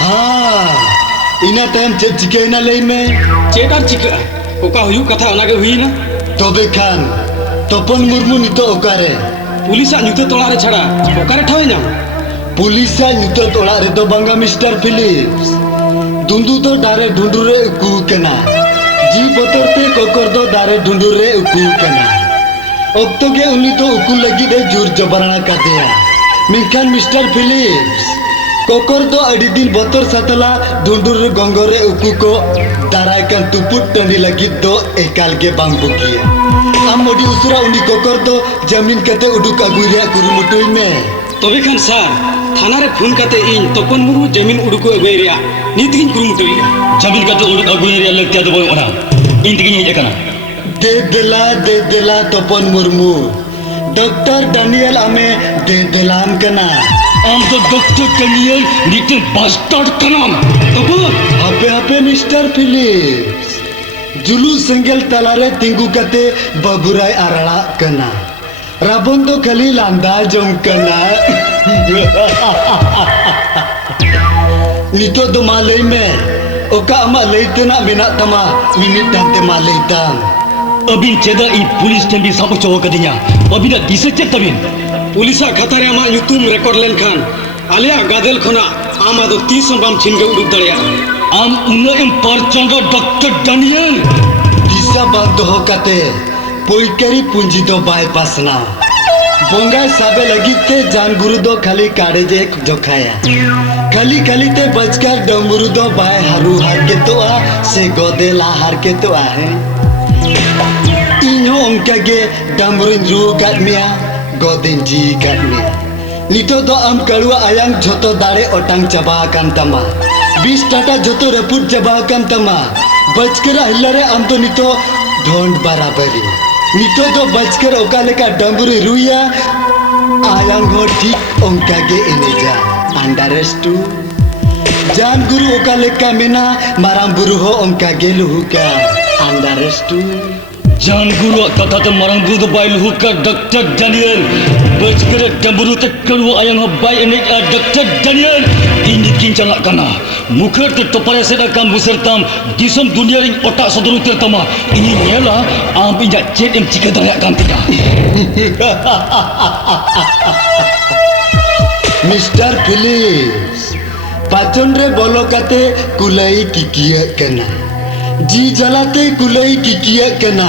हाँ इना time check चिके ना ले में चेक और चिका ओका हुई कथा अना के हुई ना तबे खान तपन मुर्मू नितो ओकारे पुलिस नुते तोड़ा रे छड़ा ओकारे ठावे ना पुलिस नितो तोड़ा रे तो बंगा मिस्टर फिलिप्स दुंदू तो डारे ढूंढू रे उकू कना जी बतर ते कोकर दो डारे ढूंढू रे उकू कना अब तो के उन्हीं तो उकू लगी दे जोर जबरना कर दिया मिखान मिस्टर फिलिप्स कोकर दो अड़ी दिन बतर सतला ढूंढू रे गंगो रे उकू को दाराय कन तुपुट टंडी लगी दो एकाल के बांग बुकिया आम मोडी उसरा उन्हीं कोकर दो जमीन कते उडुक अगुरिया कुरुमुटुई में तबे खान सार थाना रे फोन कते इन तपन मुरु जमीन उडुको अगुय रिया नीतिगिन कुरुमुटुई जमीन कते उडुक अगुय रिया लगते तो बोल ओना इन तिगिन हेज कना दे देला तपन मुर्मू डॉक्टर डैनियल आमे दे देलाम कना आम तो डॉक्टर डैनियल नीति बास्टर्ड कनाम तपन हापे हापे मिस्टर फिलिप्स जुलू संगल तलारे तिंगू कते बबुराय आरड़ा कना राबन तो खाली लांदा जम कना नितो दो मालई में ओका अमा लेतना बिना तमा मिनिट दाते मालई ताम अबिन चेदा इ पुलिस टेंबी साबो चो कदिया अबिना दिसे चेक तबिन पुलिसा खतरे आमा युतुम रिकॉर्ड लेन खान आलिया गादेल खना आमा दो 30 बाम छिनगे उडुक दड़िया आम उन्ना एम परचंगा डॉक्टर डैनियल दिशा बंद हो कते पोईकरी पूंजी दो बाईपास ना बोंगा साबे लगी ते जान गुरु दो खाली काड़े जे जोखाया खाली खाली ते बचकर डमरू दो बाय हारू हार के तो आ से गोदेला हार के तो आ है इन्हों उनका गे डमरू रू काट मिया गोदिन जी काट मिया नितो दो आम कड़ुआ आयांग झोतो दाड़े ओटांग चबा कान तमा 20 टाटा झोतो रपुट चबा कान तमा बचकर हिल्लारे आम तो नितो ढोंड बराबरी नितो तो बचकर ओकाले का डमरू रुया आयांग हो ठीक उनका गे इनेजा अंडरस्टू जान गुरु ओकाले का मिना माराम बुरु हो उनका गे लुहु का अंडरस्टू जान गुरु तथा तो मरंग गुरु बाइल हुका डॉक्टर डैनियल बचकर डमरू ते कड़ुआ आयांग हो बाय एने डॉक्टर डैनियल इन किन चला कना मुखर ते टोपरे से काम बुसरताम दिसम दुनिया रे ओटा सदरु ते तमा इन नेला आम इजा चेक एम चिका दया काम तिका मिस्टर फिलिप्स पाचन रे बोलो कते कुलाई किकिया कना जी जलाते कुलाई किकिया कना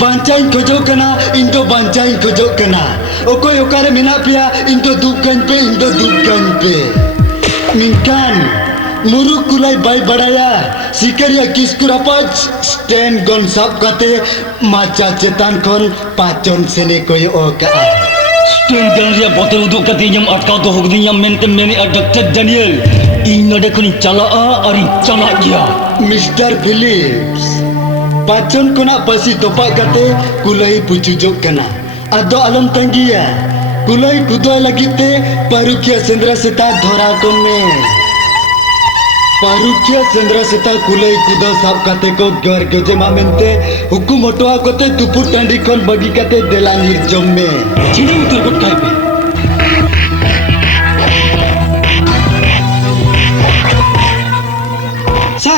बांचाइन खोजो कना इन तो बांचाइन खोजो कना ओकोय ओकारे मिना पिया इन तो दुकान पे मिनकान मुरु कुलाई बाई बड़ाया सिकरिया किसकुरापच स्टैंड गन सब कते माचा चेतान खन पाचन सेने कोय ओका स्टैंड गन रिया बोते उदुक कते यम अटकाव तो होगदिया मेनते मेने डॉक्टर डैनियल इन नडे कुनी चला और चला गया मिस्टर फिलिप्स पाचन कोना पसी तोपा कते कुलाई पुचुजो कना अदो अलम तंगिया कुलाई कुदो लगिते परुकिया सेंद्रा सेता धोरा को में पारुकिया सेंद्रा सेता कुलाई कुदो सब कते को घर गजे मामेंते हुकुम ओटवा कते तुपुर टांडी कोन बगी कते देला निर्जम में चिनी उतर गुट काय पे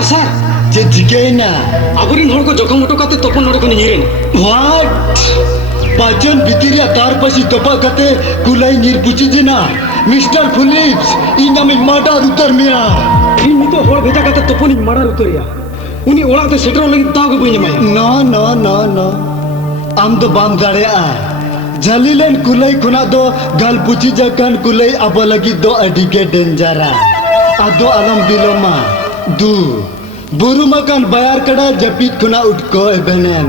सर जे जिकेना अबरिन हर को जखम ओटो कते तपन नडे को निरेन व्हाट पाचन भितरिया तार पसी तोपा कते कुलाई निर्पुची जिना मिस्टर फिलिप्स इन में माडा उतर मिया इन तो होड़ भेजा कते तपन माडा उतरिया उनी ओला ते सेटर लगी दाग बई जमाय नो आम तो बाम दाड़ेया जलीलेन कुलाई खुना दो गाल पुची जकन कुलाई अब लगी दो अडिके डेंजरा आदो अलम बिलोमा दू बुरु मकान बायार कड़ा जपीत खुना उठको एबेनेन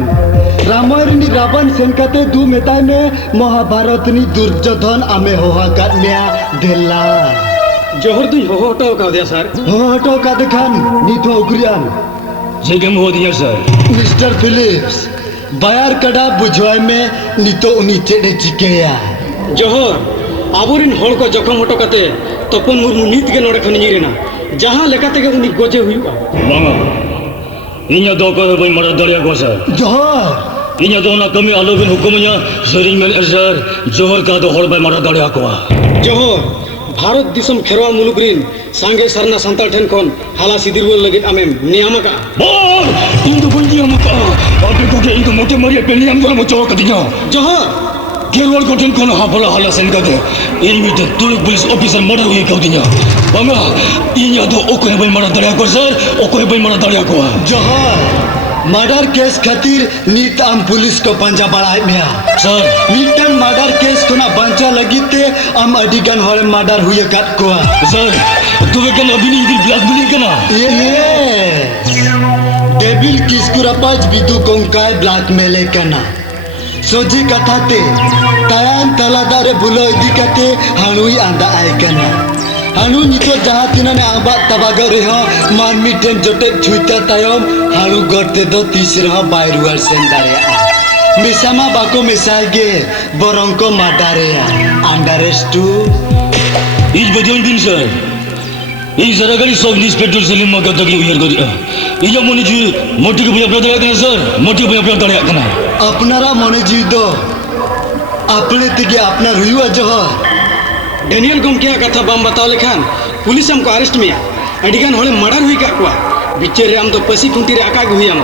रामायण रावण सेनकते दू मेताय में महाभारत नि दुर्योधन आमे होहा काटमिया देला जोहर दुई होहटो का दिया सर होहटो का देखान निथो उगरियान जेगम हो दिया सर मिस्टर फिलिप्स बायार कड़ा बुझवाय में नितो उनी चेडे चिकेया जोहर आबुरिन होड़ को जखम ओटो कते तपन मुर्मू नीत के नोडे खनि निरेना जहां लेकाते के उनी गोजे हुई बांगा इन्या दो को बई मर दड़िया गोसा जोहर Inya do na kami alobin hukumnya sering men sir johor ka do hor bai mara dare akwa. जोहर भारत दिसम खेरवाल मुलुगरिन सांगे सरना संताल ठेन कोन हाला सिदिरवल लगित आमेम नियामका Bor, indo bunyi amuka. Agar ko ke indo mote mari pe niam ko mo chor kadinya. Johar Kerwal ko tin kono hapala hala sen ka de. Ini de tulik police officer mara hui ka dinya. Banga inya do okoy bai mara dare akwa sir, okoy bai mara dare akwa. Johar murder case खातिर नीत आम police को पंजा बढ़ाए में Sir, Meitan murder case को ना बंचा लगिते आम अडिगन हरे मर्डर हुए काट को sir, tu kan abini idil blackmailing kana. ये डेविल किसको रपाज बिदु कोंकाय ब्लैकमेल करना सोजी कथा ते तायान तलादारे बुलो इदिकते हानुई आंदा आय करना हानु नितो जहाँ तिना ने आबाद तबागर हो मान मिटन जोटे छुईता तायम हानु गरते दो तीसरा बायरुआर सेंदारे मिसामा बाको मिसागे बोरंको मादारे अंडरस्टू Is bajon din sir. Is zaragari sog inspector Salim ma gadagli uyar gari. Inya moni ji moti ko bhai apna kana sir. Moti bhai apna dare kana. अपनारा मने जी दो अपने तिगे अपना रुआ जोहर डेनियल गमकिया कथा बम बताओ लेखान पुलिस हमको अरेस्ट में अडिगन होले मर्डर हुई का कुआ बिचेरे हम तो पसी कुंटी रे आका हुई हम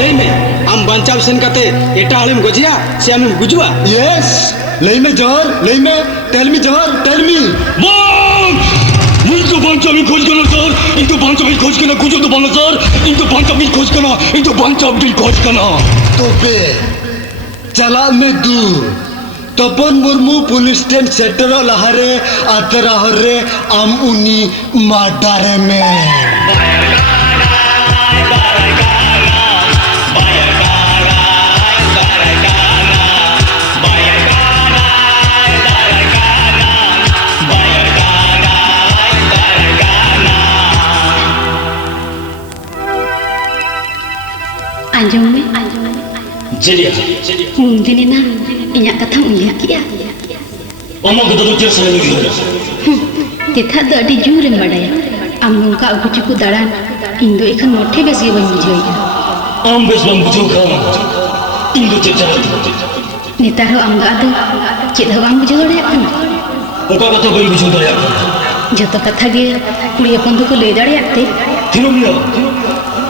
ले में हम बंचाव सेन कते एटा हलेम गजिया से हम गुजुआ यस लई में जोहर लई में टेल मी जोहर tell me Bang! Into bancha min khoj kana sir. Into bancha min khoj kana kujo to banga sir. Into bancha min khoj kana. Into bancha min khoj kana. तो पे चला में दूर तपन मुर्मू पुलिस स्टेशन सेक्टर लहरे आतरा हरे आम उनी माडारे में Anjung me, Jadi. mungkin na inyak kata uliak ya. Amma ko to cher sare ni. Tetha do adi jure madaya. Am nungka agu cuku daran Indo ikan mote bes ge bani joya. Am bes bang bujo ka. Indo cher sare. Netar ho am ga ado ced ho bang bujo dare kan. Oka kata bai bujo dare. Joto katha ge kuri apon do ko le dare akte. Tinumya.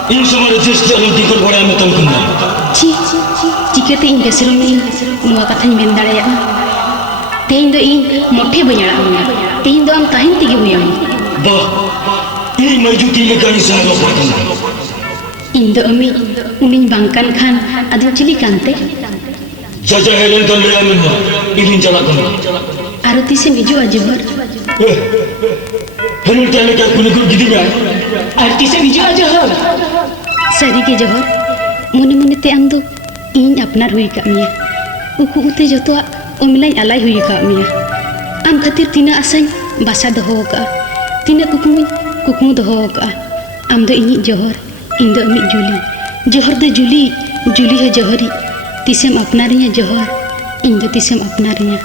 In samar register ni dikor bora me tam kunna. Ci cikete in besero ni nuwa katha ni men dare ya. Tein do in mote banyara amna. Tein do am tahin tige buyam. Bah. Ini maju tinggal kali saya patana. Indo ami unin bangkan khan adu cili kante. Jaja Helen kan le amin. Ilin jala kana. Aroti se miju ajohar. Helen tale ka kulikur gidi na. Arti se miju ajohar. Sari ke johor. Mone mone te am do in apnar hui ka miya. Uku ute jotoa umlai alai hui ka miya. Am khatir tina asai basa doho ka. Tina kukmu doho ka. Am do ini johor. Indo ami Juli. Johor do Juli. Juli he johori. Tisem apnarinya johor. Indo tisem apnarinya.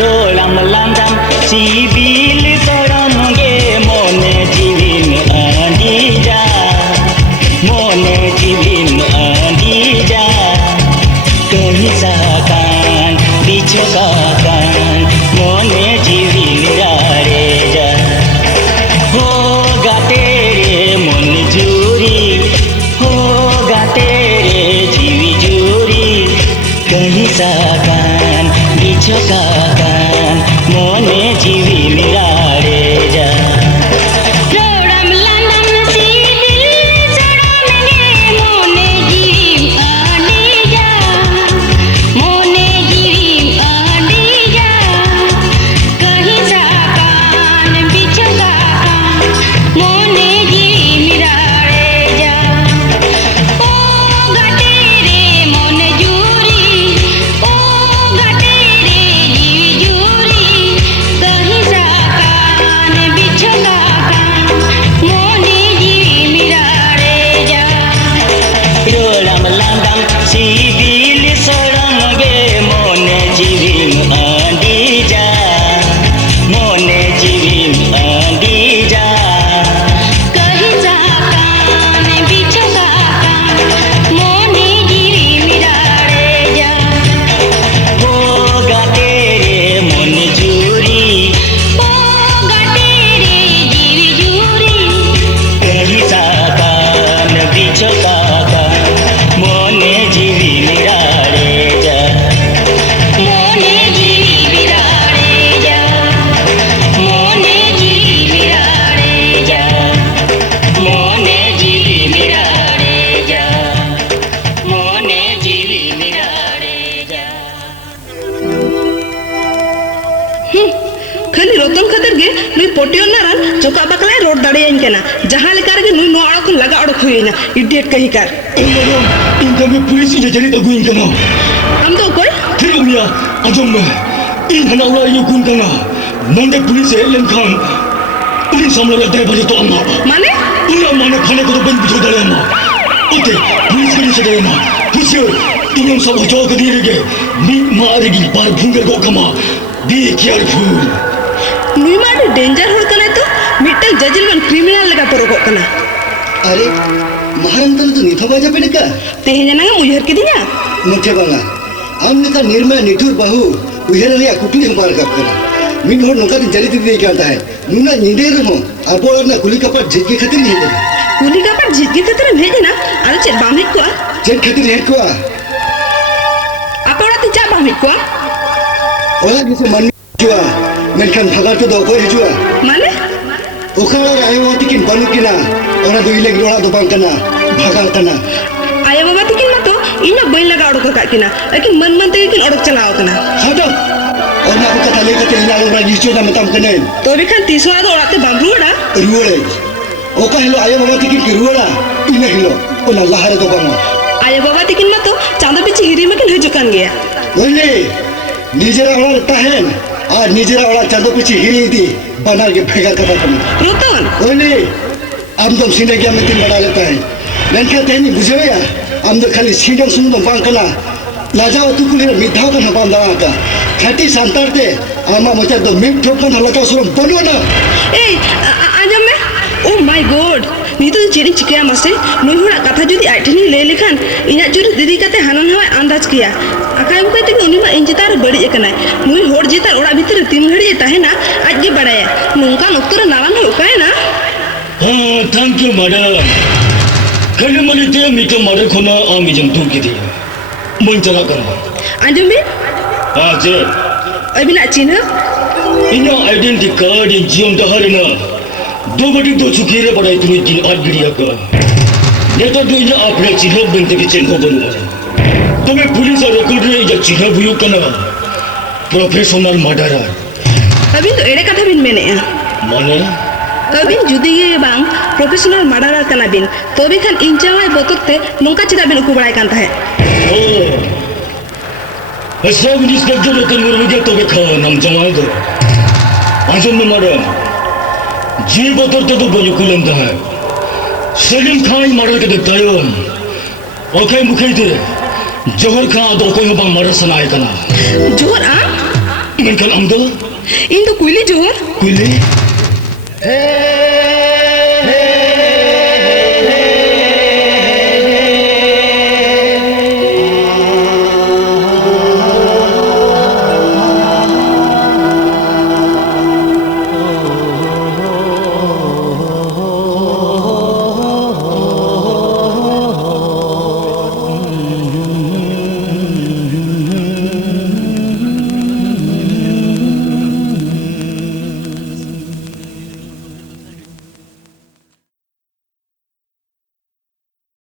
Rolam landam sibil toram ge mone jivin adija mone jivin adija kahi sakan bichokakan mone jivin rareja hoga tere mon juri hoga tere jivi juri kahi sakan bichokakan mone jivi mirare ja Roram landam sibil saram ge mone jivim adija mone jivim adija kahi sakan bichokakan mone jivim rareja o gatere mone juri o gatere jivi पोटियो नारान चोका बकला road दाड़ियां कना जहां लेकर के नुई no अड़क लगा अड़क हुईना idiot कही कर madam इनका में पुलिस ने जरी अगुइन कना हम तो कोई ठीक मिया अजम में इन हना उड़ा यो गुन कना नंदे पुलिस है लंखान पुलिस हम लोग दे बजे तो अम्मा माने उन्हें माने खाने को तो बंद बिठो डाले अम्मा ओके पुलिस के नीचे दे अम्मा पूछो तुम लोग सब हटो कर दिए गे नी मारेगी बार भूंगे को कमा बी केयरफुल नुई मारे डेंजर हो कना तो मिटल जजलवन क्रिमिनल लगा परोको कना अरे महारंतल तो निथो बाजा पे का तेहे जना उयहर के दिना मुठे बांगा आम नेता निर्मय निठुर बहु उयहर लिया कुटली हम पार कब करा मिन होर नोका दिन जरी दी कहता है नुना निंदे रहो अबो ना कुली कपट झिटके खातिर नहीं है कुली का पर जीत के खतरे भेजना अरे चेत बामिक को जेट खातिर हेड को अपना तो जा बामिक को ओला किसे मन जुआ मेनखान भगार तो दो को हिजुआ माने ओखाड़ा आयो तिकिन बनु किना ओना दुई लेग रोड़ा दो बांकना भगार कना आया बाबा तिकिन मतो इना बइन लगा अड़क का किना लेकिन मन मन ते किन अड़क चलाओ कना हटो ओना को कथा लेके ते इना लोरा जिचो ना मतम कने तो भी खान तीसरा तो उड़ाते बांबरूड़ा रुवड़े ओका हेलो आयो बाबा तिकिन की रुवड़ा इना हेलो ओना लहारे दो बांगा आया बाबा तिकिन मतो चांदा पिछे हिरी में किन हजुकान गया ओले निजेरा ओला तहन आ निजेरा ओला चांदो पिछे हिरी दी बना के भेगा कथा कने रोतन ओले आम तो सीने गया में तीन बना लेता है मैंने तेनी बुझे या आम तो खाली सीने सुन तो बांकना लाजाओ तू कुली मिठाओ का नपान दावा का खाटी सांतार ते आमा मुझे तो मिट ठोकन हलका सुरम बनो ना ए आजम में ओ माय गॉड नीतो चेरिंग चिकिया मसे नुई हुड़ा कथा जुदी आइटनी ले लेखान इना जुरी दीदी कते हानन हवा अंदाज किया आकाय मुके ते उनी मा इंजितार बड़ी एकनाय नुई होड़ जितार ओड़ा भीतर तीन घड़ी ताहेना आज जे बड़ाया नोंका नोक्तर नारान हो काय ना हाँ थैंक यू मैडम कल मली ते मीठो मारे खोना आमी जम तू की थी मन चला कर आजम में हाँ जे अभी ना चिन्ह इना आइडेंटिटी कार्ड इन जीवन दहर ना दो बड़ी दो चुकीरे पड़ाई तुम्हें दिन आठ गिरिया का ये तो दो इना अपने चिन्ह बनते के चिन्ह बनवा तुम्हें पुलिस और रिकॉर्ड रे इजा चिन्ह बुयु कना प्रोफेशनल मर्डरर अभी तो एड़े कथा बिन मैंने माने अभी जुदी ये बांग प्रोफेशनल मर्डरर कना बिन तो भी खान इंचावाय बोतते नोंका चिदा बिन उकु बड़ाई कांता है सब इंस्पेक्टर ने तुम मुर्गे तो देखा नाम जमाए दो आजम में मैडम जी बतर तो बजू कुलम है सलीम खान मर्डर के देखता है ओके मुखे थे जोहर खान दो कोई बांग मर्डर सनाए कना जोहर आ इनकन अंदर इन तो कुली जोहर कुली हे